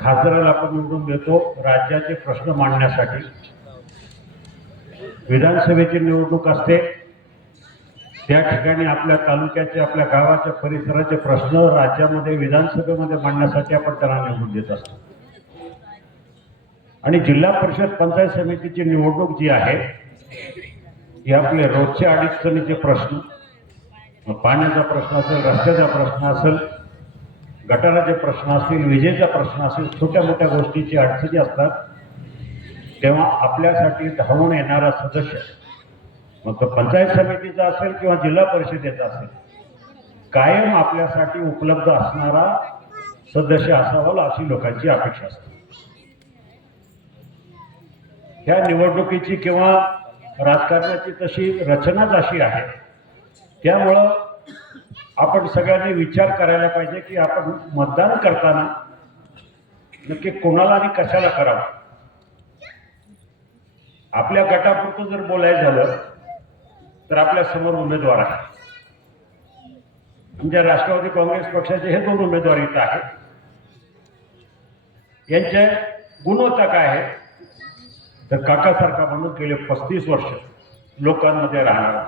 खासदाराला आपण निवडून देतो राज्याचे प्रश्न मांडण्यासाठी। विधानसभेची निवडणूक असते त्या ठिकाणी आपल्या तालुक्याचे आपल्या गावाच्या परिसराचे प्रश्न राज्यामध्ये विधानसभेमध्ये मांडण्यासाठी आपण त्यांना निवडून देत असतो। आणि जिल्हा परिषद पंचायत समितीची निवडणूक जी आहे ही आपले रोजचे अडचणीचे प्रश्न, पाण्याचा प्रश्न असेल, रस्त्याचा प्रश्न असेल, गटाराचे प्रश्न असतील, विजेचा प्रश्न असेल, छोट्या मोठ्या गोष्टीची अडचणी असतात तेव्हा आपल्यासाठी धावून येणारा सदस्य, मग तो पंचायत समितीचा असेल किंवा जिल्हा परिषदेचा असेल, कायम आपल्यासाठी उपलब्ध असणारा सदस्य असावा अशी लोकांची अपेक्षा असते। ह्या निवडणुकीची किंवा राजकारणाची तशी रचनाच अशी आहे, त्यामुळं आपण सगळ्यांनी विचार करायला पाहिजे की आपण मतदान करताना नक्की कोणाला आणि कशाला करावं। आपल्या गटापुरतं जर बोलायचं झालं तर आपल्या समोर उमेदवार आहेत। म्हणजे राष्ट्रवादी काँग्रेस पक्षाचे हे 2 उमेदवार इथं आहेत। यांचे गुणवत्ता काय आहे तर काकासारखा माणूस गेले 35 वर्ष लोकांमध्ये राहणारा,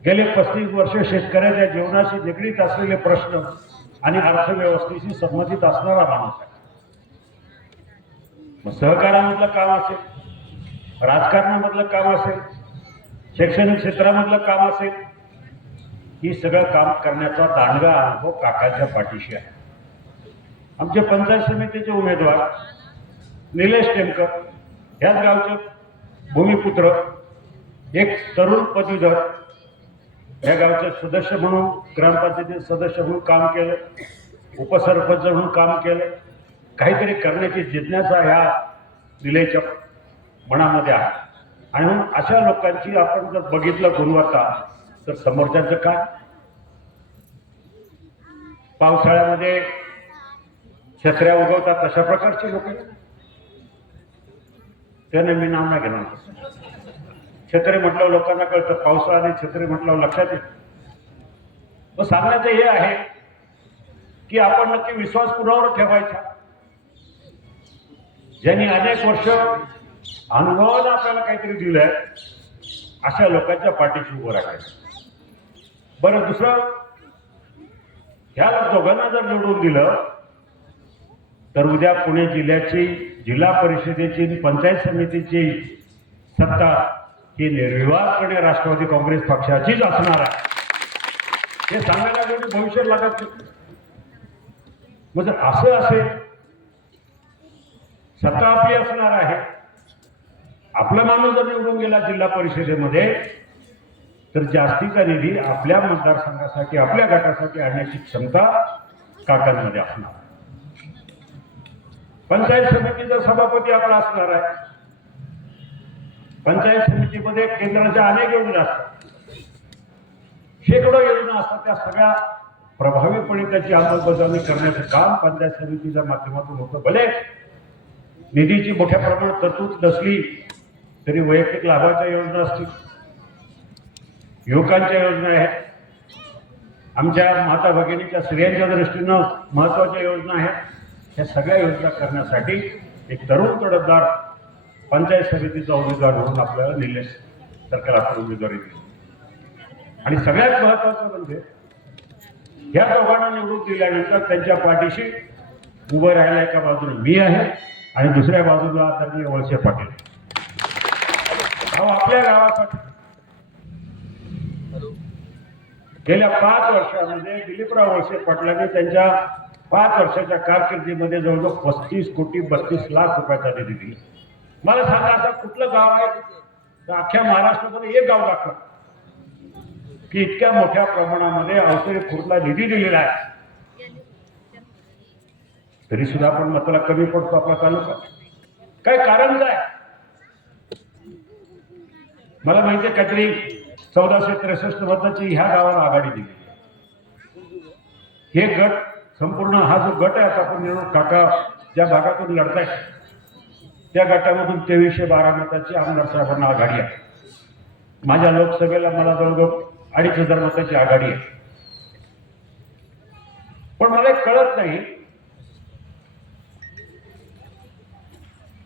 गेले 35 वर्ष शेतकऱ्याच्या जीवनाशी निगडीत असलेले प्रश्न आणि अर्थव्यवस्थेशी संबंधित असणारा माणूस आहे। मग सहकारामधलं काम असेल, राजकारणामधलं काम असेल, शैक्षणिक क्षेत्रामधलं काम असेल, ही सगळं काम करण्याचा दांडगा अनुभव काकाच्या पाठीशी आहे। आमचे पंचायत समितीचे उमेदवार निलेश टेमकर ह्याच गावचे भूमिपुत्र, एक तरुण पदवीधर, या गावचे सदस्य म्हणून, ग्रामपंचायतीचे सदस्य म्हणून काम केलं, उपसरपंच म्हणून काम केलं, काहीतरी करण्याची जिज्ञासा ह्या निलेशच्या मनामध्ये आहे। आणि म्हणून अशा लोकांची आपण जर बघितलं गुणवत्ता तर समोरच्याचं काय, पावसाळ्यामध्ये छत्र्या उगवतात तशा प्रकारची लोक, त्याने मी नाव नाही घेणार। छत्री म्हटलं लोकांना कळतं, पावसाळा आणि छत्री म्हटलं लक्षात येतं। मग सांगण्याचं हे आहे की आपण नक्की विश्वास कुणावर ठेवायचा, ज्यांनी अनेक वर्ष अनुभवानं आपल्याला काहीतरी दिलंय अशा लोकांच्या पाठीशी उभं राहायचं। बरं, दुसरं, ह्या दोघांना जर निवडून दिलं तर उद्या पुणे जिल्ह्याची जिल्हा परिषदेची पंचायत समितीची सत्ता ही निर्विवादपणे राष्ट्रवादी काँग्रेस पक्षाचीच असणार आहे, हे सांगायला कोणी भविष्य लागत नाही। मग जर असं असेल, सत्ता आपली असणार आहे, आपला माणूस जर निवडून गेला जिल्हा परिषदेमध्ये तर जास्तीचा निधी आपल्या मतदारसंघासाठी, आपल्या गटासाठी आणण्याची क्षमता काकांमध्ये असणार। पंचायत समितीचा सभापती आपला असणार आहे। पंचायत समितीमध्ये केंद्राच्या अनेक योजना असतात, शेकडो योजना असतात, त्या सगळ्या प्रभावीपणे त्याची अंमलबजावणी करण्याचं काम पंचायत समितीच्या माध्यमातून होतं। भले निधीची मोठ्या प्रमाणात तरतूद नसली तरी वैयक्तिक लाभाच्या योजना असतील, युवकांच्या योजना आहेत, आमच्या माता भगिनीच्या स्त्रियांच्या दृष्टीनं महत्वाच्या योजना आहेत, ह्या सगळ्या योजना करण्यासाठी एक तरुण तडफदार पंचायत समितीचा उमेदवार म्हणून आपल्याला निलेश सरकारला आपण उमेदवारी दिली। आणि सगळ्यात महत्वाचं म्हणजे ह्या दोघांना निवडून दिल्यानंतर त्यांच्या पाठीशी उभं राहायला एका बाजूने मी आहे आणि दुसऱ्या बाजूला आदरणीय वळसे पाटील। आपल्या गावासाठी गेल्या 5 वर्षांमध्ये दिलीपराव वळसे पाटलांनी त्यांच्या 5 वर्षाच्या कारकिर्दीमध्ये जवळजवळ 35 कोटी 32 लाख रुपयाचा निधी दिला। मला सांगा, असं कुठलं गाव आहे तर अख्ख्या महाराष्ट्रामध्ये एक गाव दाखवा की इतक्या मोठ्या प्रमाणामध्ये अवसरी खुर्दला निधी दिलेला आहे, तरी सुद्धा आपण मताला कमी पडतो आपला तालुका। काय कारण काय? मला माहिती आहे काहीतरी 1463 मताची ह्या गावाला आघाडी दिली। हे गट संपूर्ण, हा जो गट आहे आता आपण निवडणूक काका ज्या भागातून लढतायत त्या गटामधून 2312 मताची आमदार साहेबांना आघाडी आहे। माझ्या लोकसभेला मला जवळजवळ 2500 मताची आघाडी आहे। पण मला कळत नाही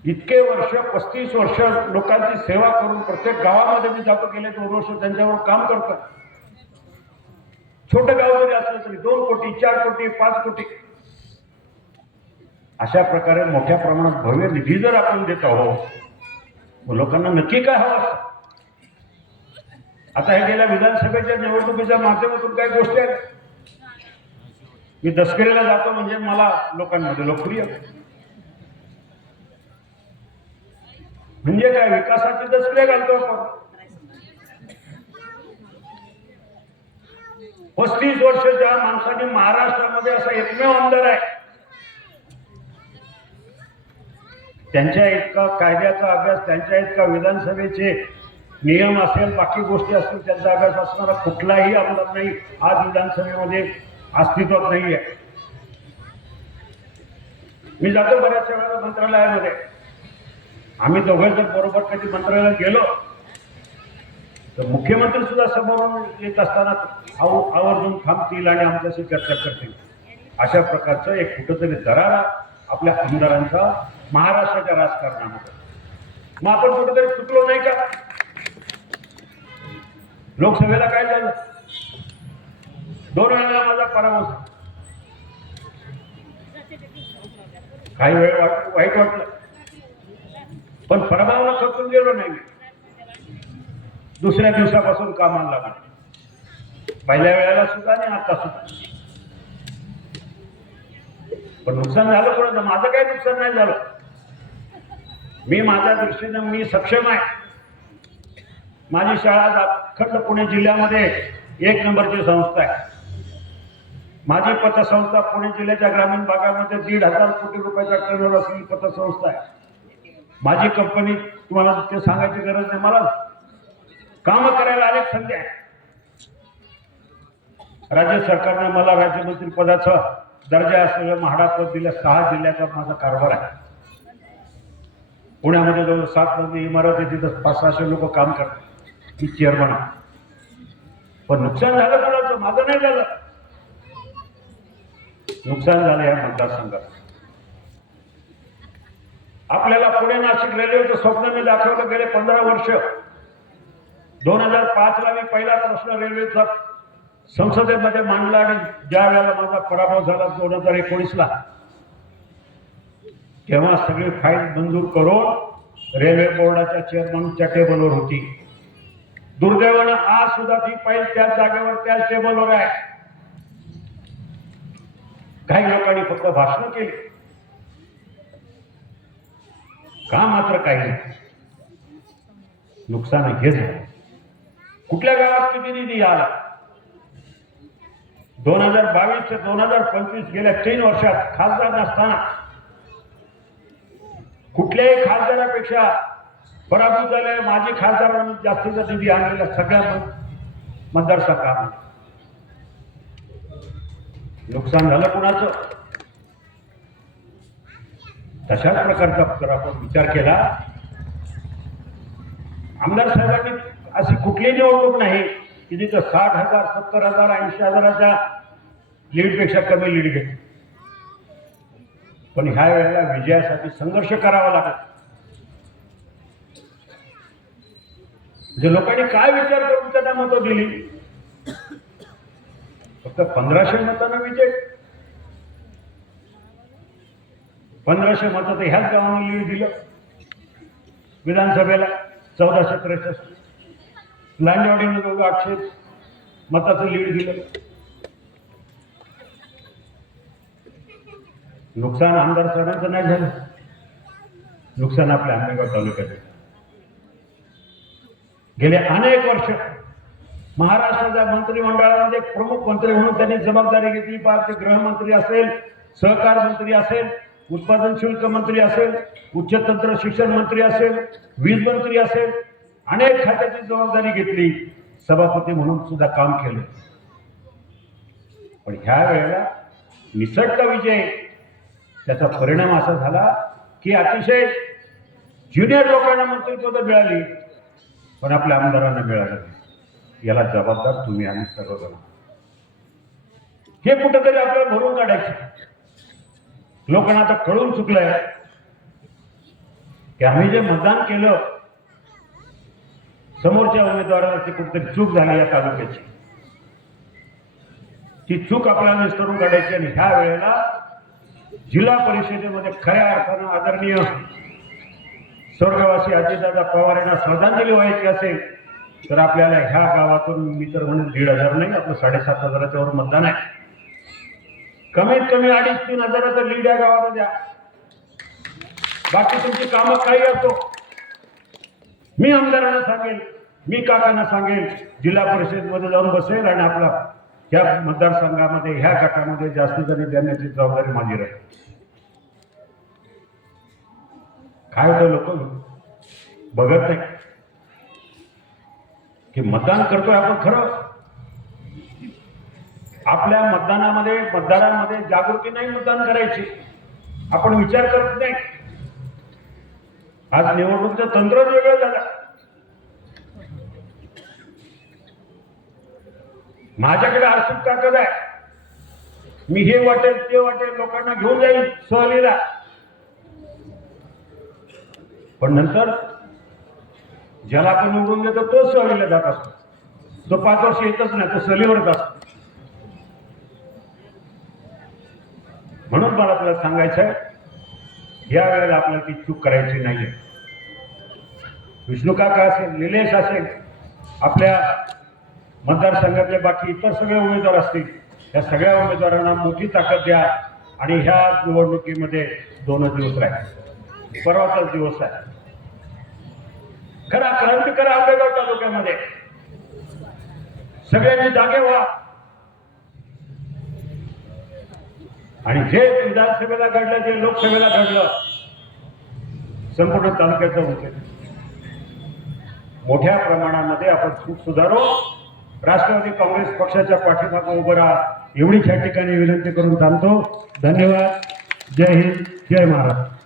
इतके वर्ष 35 वर्ष लोकांची सेवा करून प्रत्येक गावामध्ये मी जातो, गेले 2 वर्ष त्यांच्यावर काम करतो. छोटं गाव जरी असलं तरी 2 कोटी 4 कोटी 5 कोटी अशा प्रकारे मोठ्या प्रमाणात भव्य निधी जर आपण देत आहोत, लोकांना नक्की काय हवं असतं. आता हे गेल्या विधानसभेच्या निवडणुकीच्या माध्यमातून काही गोष्टी आहेत. मी दसकरीला जातो म्हणजे मला लोकांमध्ये लोकप्रिय, म्हणजे काय विकासाची दसकरी घालतो आपण. 35 वर्षाच्या माणसाने महाराष्ट्रामध्ये असा एकमेव आमदार आहे, त्यांच्या इतका कायद्याचा अभ्यास, त्यांच्या इतका विधानसभेचे नियम असेल, बाकी गोष्टी असतील त्यांचा अभ्यास असणारा कुठलाही आमदार नाही आज विधानसभेमध्ये अस्तित्वात नाहीये. मी जातो बऱ्याचशा वेळेला मंत्रालयामध्ये, आम्ही दोघं जर बरोबर कधी मंत्रालयात गेलो तर मुख्यमंत्री सुद्धा समोरून येत असताना आवर्जून थांबतील आणि आमच्याशी चर्चा करतील. अशा प्रकारचं एक कुठंतरी दरारा आपल्या आमदारांचा महाराष्ट्राच्या राजकारणामध्ये. मग आपण कुठेतरी चुकलो नाही का? लोकसभेला काय झालं? 2 वेळेला माझा पराभव झाला. काही वेळ वाईट वाटलं, पण पराभवाला खचून गेलो नाही. दुसऱ्या दिवसापासून कामाला लागले, पहिल्या वेळेला सुद्धा आणि आता सुद्धा. पण नुकसान झालं कोणाचं? माझं काही नुकसान नाही झालं. मी माझ्या दृष्टीनं मी सक्षम आहे. माझी शाळा अखंड पुणे जिल्ह्यामध्ये 1 नंबरची संस्था आहे. माझी पतसंस्था पुणे जिल्ह्याच्या ग्रामीण भागामध्ये 1,500 कोटी रुपयाचा टर्नओव्हर असलेली पतसंस्था आहे. माझी कंपनी, तुम्हाला ते सांगायची गरज नाही, मला काम करायला अनेक संधी आहे. राज्य सरकारने मला राज्यमंत्री पदाचा दर्जा असलेलं म्हाडा पद दिलं. 6 जिल्ह्याचा माझा कारभार आहे. पुण्यामध्ये जवळ 7 मजली इमारत आहे, तिथं 500-600 लोक काम करतात. मी चेअरमन आहे. पण नुकसान झालं कोणाचं? माझं नाही झालं. नुकसान झालं या मतदारसंघात. आपल्याला पुणे नाशिक रेल्वेचं स्वप्न मी दाखवलं गेले 15 वर्ष. 2005ला मी पहिला प्रश्न रेल्वेचा संसदेमध्ये मांडला आणि ज्या वेळेला माझा पराभव झाला 2019ला, तेव्हा सगळी फाईल मंजूर करून रेल्वे बोर्डाच्या चेअरमनच्या टेबलवर होती. दुर्दैवानं आज सुद्धा ती फाईल त्याच जागेवर त्याच टेबलवर आहे. काही लोकांनी फक्त भाषण केली, का मात्र काही नाही. नुकसान हे झालं. कुठल्या गावात किती निधी आला? 2022 ते 2025 गेल्या 3 वर्षात खासदार नसताना कुठल्याही खासदारापेक्षा पराभूत झाले माझी खासदारांनी जास्तीचा निधी आणलेला सगळ्या मतदारसंघात. नुकसान झालं कुणाचं? तशाच प्रकारचा जर आपण विचार केला, आमदार साहेबांनी अशी कुठलीही निवडणूक नाही की जिथं 60,000 70,000 80,000च्या लीडपेक्षा कमी लीड घेतली. पण ह्या वेळेला विजयासाठी संघर्ष करावा लागत. म्हणजे लोकांनी काय विचार करून त्यांना मतं दिली? फक्त 1500 मतांना विजय. 1500 मतं तर ह्याच गावाने लीड दिलं. विधानसभेला 1463, लांडवाडीने 800 मताचं लीड दिलं. नुकसान आमदार साहेबांचं नाही झालं, नुकसान आपल्या आंबेगाव तालुक्यात. गेले अनेक वर्ष महाराष्ट्राच्या मंत्रिमंडळामध्ये प्रमुख मंत्री म्हणून त्यांनी जबाबदारी घेतली. ते गृहमंत्री असेल, सहकार मंत्री असेल, उत्पादन शुल्क मंत्री असेल, उच्च तंत्र शिक्षण मंत्री असेल, वीज मंत्री असेल, अनेक खात्याची जबाबदारी घेतली. सभापती म्हणून सुद्धा काम केलं. पण ह्या वेळेला निसटता विजय, त्याचा परिणाम असा झाला की अतिशय ज्युनियर लोकांना मंत्रिपद मिळाली, पण आपल्या आमदारांना मिळालं. याला जबाबदार तुम्ही आणि सर्वजण. हे कुठेतरी आपल्याला भरून काढायचं. लोकांना आता कळून चुकलंय की आम्ही जे मतदान केलं समोरच्या उमेदवाराला ती कुठेतरी चूक झाली या तालुक्याची, ती चूक आपल्याला निस्तरून काढायची आणि ह्या वेळेला जिल्हा परिषदेमध्ये खऱ्या अर्थानं आदरणीय स्वर्गवासी अजितदादा पवार यांना श्रद्धांजली व्हायची असेल तर आपल्याला ह्या गावातून मी तर म्हणून 1,500 नाही, आपलं 7,500च्या वर मतदान आहे. कमीत कमी 2,500-3 हजाराचं लीड या गावाला द्या. बाकी तुमची कामं काही असो, मी आमदारांना सांगेल, मी काकांना सांगेल, जिल्हा परिषदेमध्ये जाऊन बसेल आणि आपला ह्या मतदारसंघामध्ये ह्या गटामध्ये जास्ती जणी देण्याची जबाबदारी माझी राहील. काय होतं, लोक बघत नाही की मतदान करतोय आपण खरं, आपल्या मतदारांमध्ये जागृती नाही मतदान करायची, आपण विचार करत नाही. आज निवडणुकीचं तंत्र वेगळं झालं. माझ्याकडे आर्थिक ताकद आहे, मी हे वाटेल ते वाटेल लोकांना घेऊन जाईल सहलीला, पण नंतर ज्याला आपण निवडून देतो तो सहलीला जात असतो, तो 5 वर्ष येतच नाही, तो सहलीवरच असतो. म्हणून मला आपल्याला सांगायचं आहे, या वेळेला आपल्याला ती चूक करायची नाहीये. विष्णू काका असेल, निलेश असेल, आपल्या मतदारसंघातले बाकी इतर सगळे उमेदवार असतील, या सगळ्या उमेदवारांना मोठी ताकद द्या. आणि ह्या निवडणुकीमध्ये 2 दिवस राहिले, परवाचाच दिवस आहे. खरा क्रांती करा आंबेगाव तालुक्यामध्ये, सगळ्यांनी जागे व्हा आणि जे विधानसभेला घडलं, जे लोकसभेला घडलं, संपूर्ण तालुक्याचं होते. मोठ्या प्रमाणामध्ये आपण खूप सुधारू. राष्ट्रवादी काँग्रेस पक्षाच्या पाठीमागे उभं राहा, एवढीच या ठिकाणी विनंती करून थांबतो. धन्यवाद. जय हिंद, जय महाराष्ट्र.